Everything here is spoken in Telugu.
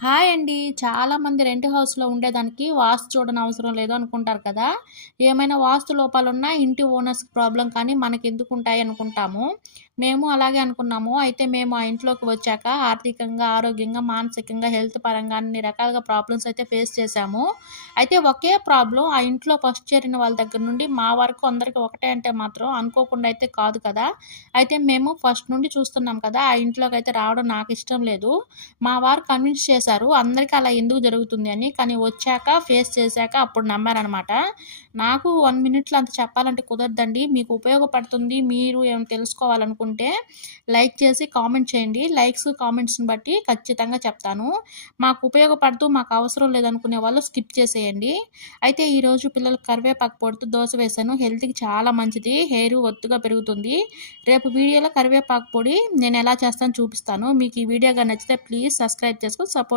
హాయ్ అండి. చాలామంది రెంట్ హౌస్‌లో ఉండేదానికి వాస్తు చూడని అవసరం లేదు అనుకుంటారు కదా! ఏమైనా వాస్తు లోపాలున్నా ఇంటి ఓనర్స్‌కి ప్రాబ్లమ్ కానీ మనకెందుకుంటాయి అనుకుంటాము. మేము అలాగే అనుకున్నాము. అయితే మేము ఆ ఇంట్లోకి వచ్చాక ఆర్థికంగా, ఆరోగ్యంగా, మానసికంగా, హెల్త్ పరంగా అన్ని రకాలుగా ప్రాబ్లమ్స్ అయితే ఫేస్ చేశాము. అయితే ఒకే ప్రాబ్లమ్ ఆ ఇంట్లో ఫస్ట్ చేరిన వాళ్ళ దగ్గర నుండి మా వరకు అందరికి ఒకటే అంటే మాత్రం అనుకోకుండా అయితే కాదు కదా! అయితే మేము ఫస్ట్ నుండి చూస్తున్నాం కదా! ఆ ఇంట్లోకైతే రావడం నాకిష్టం లేదు. మా వారు కన్విన్స్ చేశారు. అందరికి అలా ఎందుకు జరుగుతుంది అని. కానీ వచ్చాక ఫేస్ చేశాక అప్పుడు నమ్మారనమాట. నాకు 1 మినిట్‌లో అంత చెప్పాలంటే కుదరదండి. మీకు ఉపయోగపడుతుంది. మీరు ఏమైనా తెలుసుకోవాలనుకుంటే లైక్ చేసి కామెంట్ చేయండి. లైక్స్, కామెంట్స్‌ని బట్టి ఖచ్చితంగా చెప్తాను. మాకు ఉపయోగపడదు, మాకు అవసరం లేదనుకునే వాళ్ళు స్కిప్ చేసేయండి. అయితే ఈరోజు పిల్లలకి కరివేపాకు పొడితో దోస వేశాను. హెల్త్‌కి చాలా మంచిది. హెయిర్ ఒత్తుగా పెరుగుతుంది. రేపు వీడియోలో కరివేపాకు పొడి నేనెలా చేస్తానో చూపిస్తాను. మీకు ఈ వీడియో గాని నచ్చితే ప్లీజ్ సబ్స్క్రైబ్ చేసుకొని సపోర్ట్